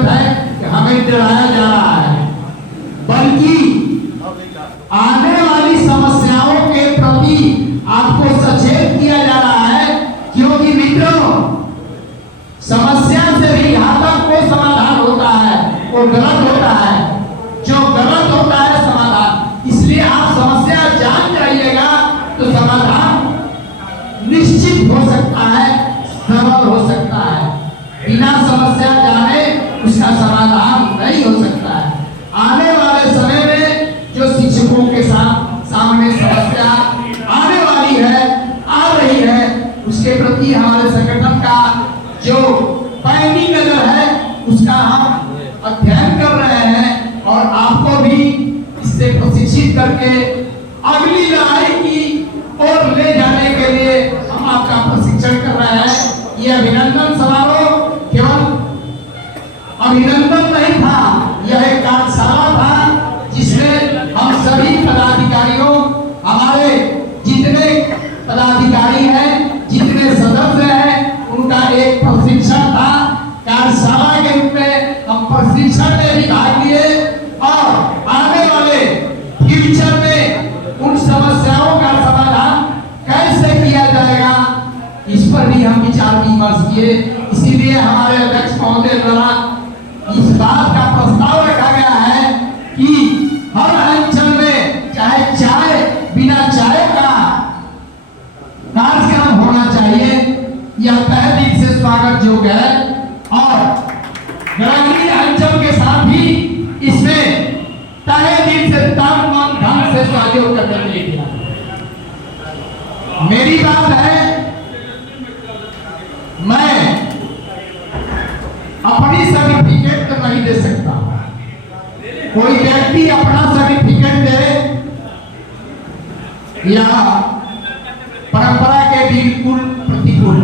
जरूरत है कि हमें डराया जा रहा है, बल्कि आने वाली समस्याओं के प्रति आपको सचेत किया जा रहा है। क्योंकि मित्रों, समस्या से भी यहाँ तक कोई समाधान होता है वो गलत होता है, जो गलत होता है समाधान। इसलिए आप समस्या जान जाइएगा तो समाधान निश्चित हो सकता है, सरल हो सकता है। बिना समस्या जाने उसका समाधान नहीं हो सकता है। आने वाले समय में जो शिक्षकों के सामने समस्या आने वाली है, आ रही है, उसके प्रति हमारे संगठन का जो पैनी नजर है उसका हम अध्ययन कर रहे हैं और आपको भी इससे प्रशिक्षित करके अगली लड़ाई की ओर ले जाने के लिए हम आपका प्रशिक्षण कर रहे हैं। यह अभिनंदन समारोह केवल अभिनंदन नहीं था, यह एक कार्यशाला था जिसमें हम सभी पदाधिकारियों, हमारे जितने पदाधिकारी हैं, जितने सदस्य हैं, उनका एक प्रशिक्षण था। कार्यशाला के रूप में हम प्रशिक्षण में भी भाग लिए और आने वाले फ्यूचर में उन समस्याओं का समाधान कैसे किया जाएगा इस पर भी हम विचार विमर्श किए। इसीलिए हमारे अध्यक्ष महोदय द्वारा इस बात का प्रस्ताव रखा गया है कि हर अंचल में चाहे चाय बिना चाय का कार्यक्रम होना चाहिए। यह तहे दिल से स्वागत योग्य है और ग्रामीण अंचल के साथ ही इसमें तहे दिल से तन मन धन से सहयोग करने के लिए किया। मेरी बात है, मैं अपनी सर्टिफिकेट तो नहीं दे सकता। कोई व्यक्ति अपना सर्टिफिकेट दे या परंपरा के बिल्कुल प्रतिकूल,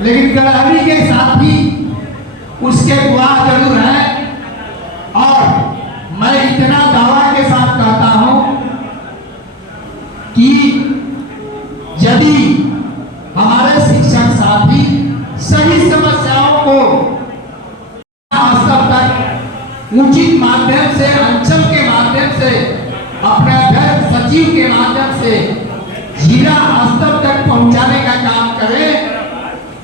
लेकिन गढ़हरी के साथ ही उसके गवाह जरूर है। और मैं इतना दावा के साथ कहता हूं कि यदि हमारे शिक्षक साथी सही समस्याओं को स्तर तक उचित माध्यम से, अंचल के माध्यम से, अपने अध्यक्ष सचिव के माध्यम से जिला स्तर तक पहुंचाने का काम करें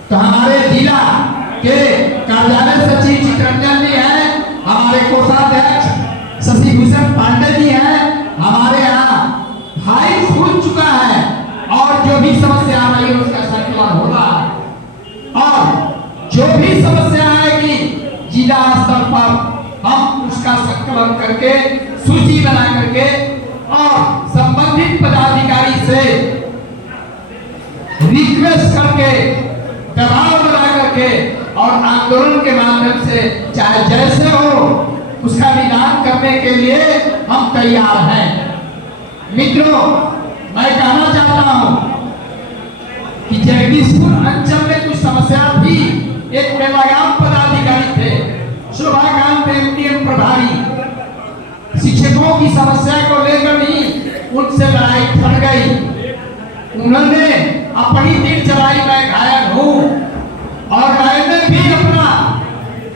तो हमारे जिला के कार्यालय सचिव चित्रंजन जी हैं, हमारे कोषाध्यक्ष शशि भूषण पांडे जी हैं, हमारे यहाँ भाई खुल चुका है और जो भी समस्या आ रही है उसका संकलन होगा और जो भी समस्या आएगी जिला स्तर पर हम उसका संकलन करके सूची बना करके और संबंधित पदाधिकारी से रिक्वेस्ट करके, दबाव बना करके और आंदोलन के माध्यम से चाहे जैसे हो उसका निदान करने के लिए हम तैयार हैं। मित्रों, मैं कहना चाहता हूं कि जगदीशपुर अंचल में कुछ समस्या थी। एक बेलगाम पदाधिकारी थे, शोभाकांत एमडीएम प्रभारी, शिक्षकों की समस्या को लेकर ही उनसे लड़ाई छिड़ गई। उन्होंने अपनी दिल चलाई, मैं घायल हूं और मैंने भी अपना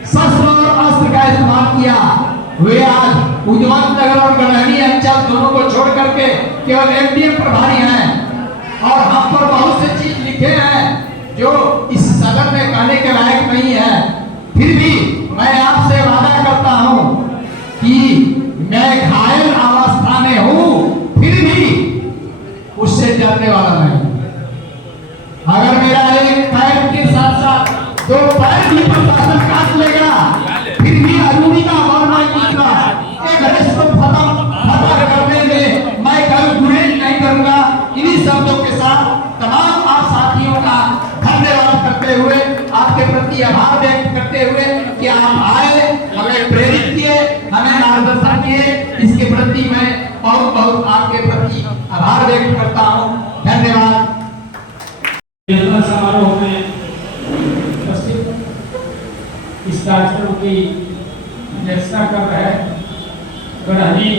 शस्त्र और अस्त्र का इस्तेमाल किया। वे आज उद्यमत नगर और गढ़हरी अंचल दोनों को छोड़ करके केवल एमडीएम प्रभारी हैं और हम पर बहुत से चीज लिखे हैं जो इस सदन में कहने के लायक नहीं है। फिर भी मैं आपसे वादा करता हूं कि मैं घायल अवस्था में हूं, फिर भी उससे डरने वाला नहीं। अगर मेरा एक पैर के साथ साथ दो पैर भी प्रशासन काट लेगा, फिर भी अरूणी का मरना निकला एक रेस को खत्म करने में मैं कभी गुरेज नहीं करूंगा। इन्हीं शब्दों के साथ तमाम आप साथियों का धन्यवाद करते हुए, आपके प्रति आभार व्यक्त करते हुए कि आप आए, हमें प्रेरित किए, हमें मार्गदर्शन किए, इसके प्रति मैं बहुत बहुत आपके प्रति आभार व्यक्त करता हूं। धन्यवाद। समारोह में उपस्थित इस कार्यक्रम की अध्यक्षता कर रहे गढ़हरी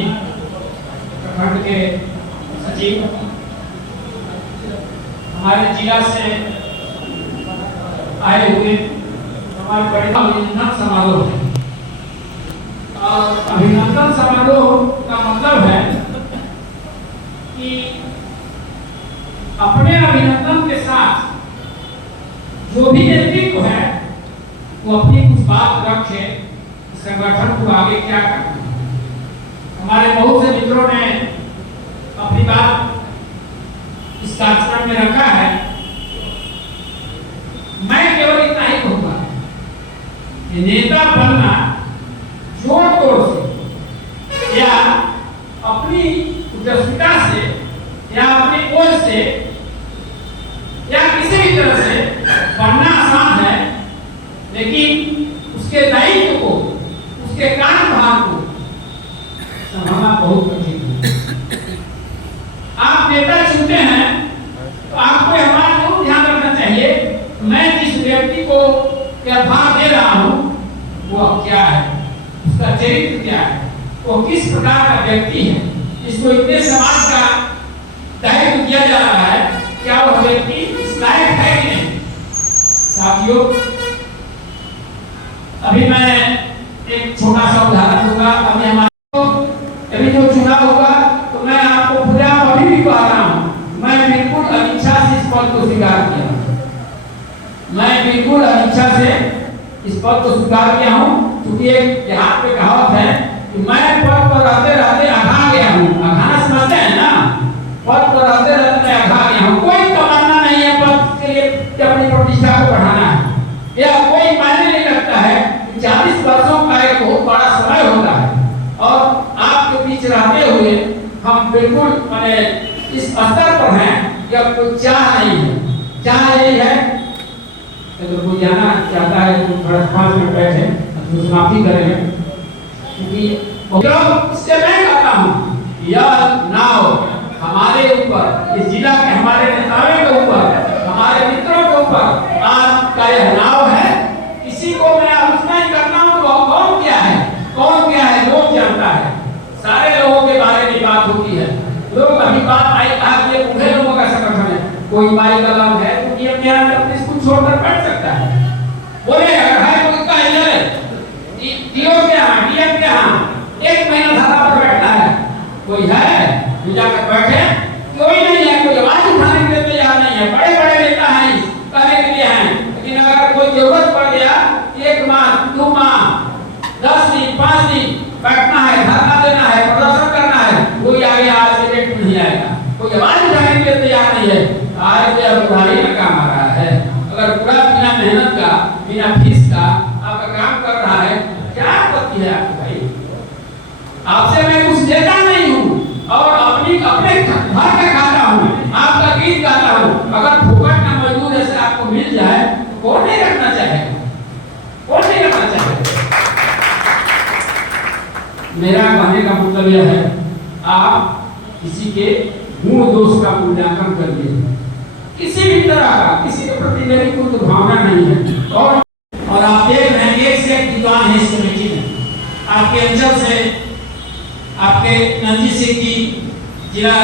प्रखंड के सचिव, हमारे जिला से आए हुए हमारे बड़े अभिनंदन समारोह है। और अभिनंदन समारोह का मतलब है कि अपने अभिनंदन के साथ जो भी नेतृत्व है वो अपनी कुछ बात रखे, संगठन को आगे क्या करना है। हमारे बहुत से मित्रों ने अपनी बात इस कार्यक्रम में रखा है। मैं केवल इतना ही कहूंगा कि नेता बनना जोर तोड़ से या अपनी उत्कृष्टता से या अपनी ओर से या किसी भी तरह से बनना आसान है, लेकिन उसके दायित्व को, उसके कार्यभार को संभालना बहुत कठिन है। आप नेता चुनते हैं तो आपको यह बात जरूर ध्यान रखना चाहिए, मैं जिस व्यक्ति को भार दे रहा हूं वो क्या है, उसका चरित्र क्या है, वो किस प्रकार का व्यक्ति है, जिसको इतने समाज का दायित्व दिया जा रहा है, क्या वो व्यक्ति इस लायक है कि नहीं। साथियों, अभी मैं एक छोटा सा उदाहरण दूंगा। अभी जो चुनाव होगा तो मैं आपको पूरा अभी भी कह रहा हूं, मैं बिल्कुल अनिच्छा से इस पद को स्वीकार किया। मैं बिल्कुल अनिच्छा से इस पद को स्वीकार किया हूं, क्योंकि एक यहाँ पे कहावत है कि मैं पद पर रहते रहते अघा गया हूं। अघाना समझते हैं ना, पद पर रहते रहते मैं अघा गया हूं। कोई तमन्ना नहीं है पद के लिए कि अपनी प्रतिष्ठा को बढ़ाना है, या कोई मायने नहीं रखता है। 40 वर्षों का एक बहुत बड़ा समय होता है और आपके बीच रहते हुए हम बिल्कुल माने इस स्तर पर हैं कि अब कोई चाह नहीं है। चाह यही है तो कोई जाना चाहता है तो थोड़ा 5 मिनट बैठे तो समाप्ति करेंगे, क्योंकि इससे मैं कहता हूँ यह नाव हमारे ऊपर, इस जिला के हमारे नेताओं के ऊपर, हमारे मित्रों के ऊपर आज का यह नाव है। किसी को मैं आलोचना ही करता हूँ तो कौन क्या है, कौन क्या है लोग जानता है। सारे लोगों के बारे में बात होती है। लोग अभी बात आई कहा कि ये बूढ़े लोगों का संगठन है, कोई बाई कलम है तो नियम ध्यान अपने स्कूल छोड़कर बैठ सकता है। बोले अगर है कोई का डीओ क्या है, डीएम क्या है, 1 महीना धारा पर बैठता है, कोई है जो जाकर बैठे, कोई नहीं है, कोई आवाज उठाने के लिए तैयार नहीं है। बड़े बड़े नेता हैं कहने के लिए हैं, लेकिन अगर कोई जरूरत पड़ गया 1 माह 2 माह 10 दिन 5 दिन बैठना है, धरना देना है, प्रदर्शन करना है, कोई आगे आज से डेट नहीं आएगा, कोई आवाज उठाने के लिए तैयार नहीं है। आज से अब बुढ़ाई में काम आ रहा है। अगर पूरा बिना मेहनत का, बिना फीस का आपका काम कर रहा है, क्या आपत्ति है आपको भाई। आपसे मैं कुछ लेता नहीं हूँ और अपने घर का खाता हूँ, आपका गीत गाता हूँ। अगर फुकट का मजदूर ऐसे आपको मिल जाए तो कौन नहीं रखना चाहेगा, कौन नहीं रखना चाहेगा। मेरा कहने का मतलब यह है, आप किसी के गुण दोष का मूल्यांकन करिए, किसी भी तरह का, किसी के प्रति मेरी कोई दुर्भावना नहीं है। और आप देख रहे हैं एक से एक विद्वान है इस कमेटी में। आपके अंचल से आपके नंदी सिंह जी जिला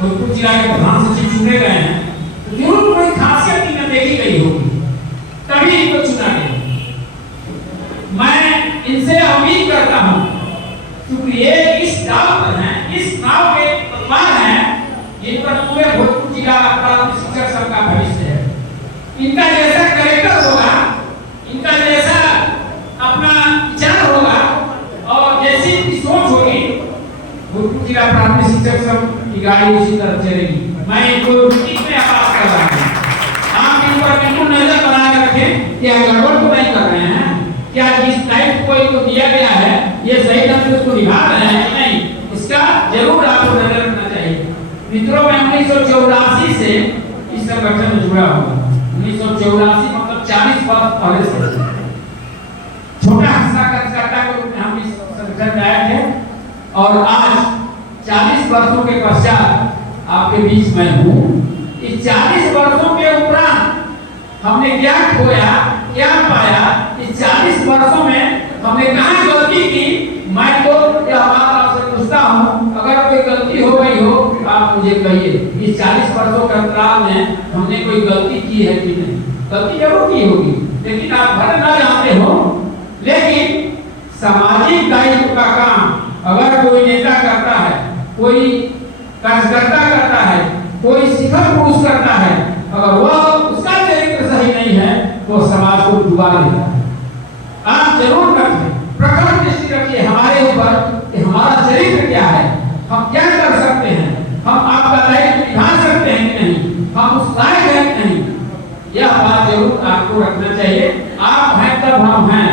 भोजपुर जिला के प्रधान सचिव चुने गए हैं, तो जरूर कोई खासियत इनमें देखी गई होगी, तभी इनको चुना गया। मैं इनसे उम्मीद करता हूँ, क्योंकि ये इस नाव पर हैं, इस नाव के पतवार हैं, इन पर पूरे भोजपुर जिला प्राथमिक शिक्षक संघ का भविष्य है। इनका जैसा कैरेक्टर होगा, इनका जैसा अपना विचार होगा और जैसी इनकी सोच होगी, भोजपुर जिला प्राथमिक शिक्षक संघ की गाड़ी उसी तरफ चलेगी। मैं इनको में आवाज कर रहा हूँ, आप इन पर बिल्कुल नजर बना के रखें कि गड़बड़ तो नहीं कर रहे हैं, क्या जिस टाइप को इनको दिया गया है ये सही ढंग से उसको निभा रहे हैं कि नहीं, इसका जरूर आपको नजर रखना चाहिए। मित्रों, मैं 1984 से इस संगठन में जुड़ा हूँ। 1984 मतलब 40 वर्ष पहले से छोटा हिस्सा के रूप में हम इस संगठन में आए थे और आज 40 वर्षों के पश्चात आपके बीच में हूँ। इस 40 वर्षों के उपरांत हमने क्या खोया, क्या पाया, इस 40 वर्षों में हमने कहाँ गलती की, मैं तो यह बात आपसे पूछता हूँ। अगर कोई गलती हो गई हो, आप मुझे कहिए इस 40 वर्षों के अंतराल में हमने कोई गलती की है कि नहीं? गलती जरूर की होगी, लेकिन आप भले ना जानते हो। लेकिन सामाजिक दायित्व का काम अगर कोई नेता करता है, कोई कार्यकर्ता करता है, कोई शिखर पुरुष करता है, अगर वह उसका चरित्र सही नहीं है तो समाज को डुबा देता है। आप जरूर रखें, प्रखर दृष्टि रखिए हमारे ऊपर कि हमारा चरित्र क्या है, हम क्या कर सकते हैं, हम आपका दायित्व निभा सकते हैं कि नहीं, हम उस लायक हैं कि नहीं। यह बात जरूर आपको रखना चाहिए। आप हैं तब हम हैं,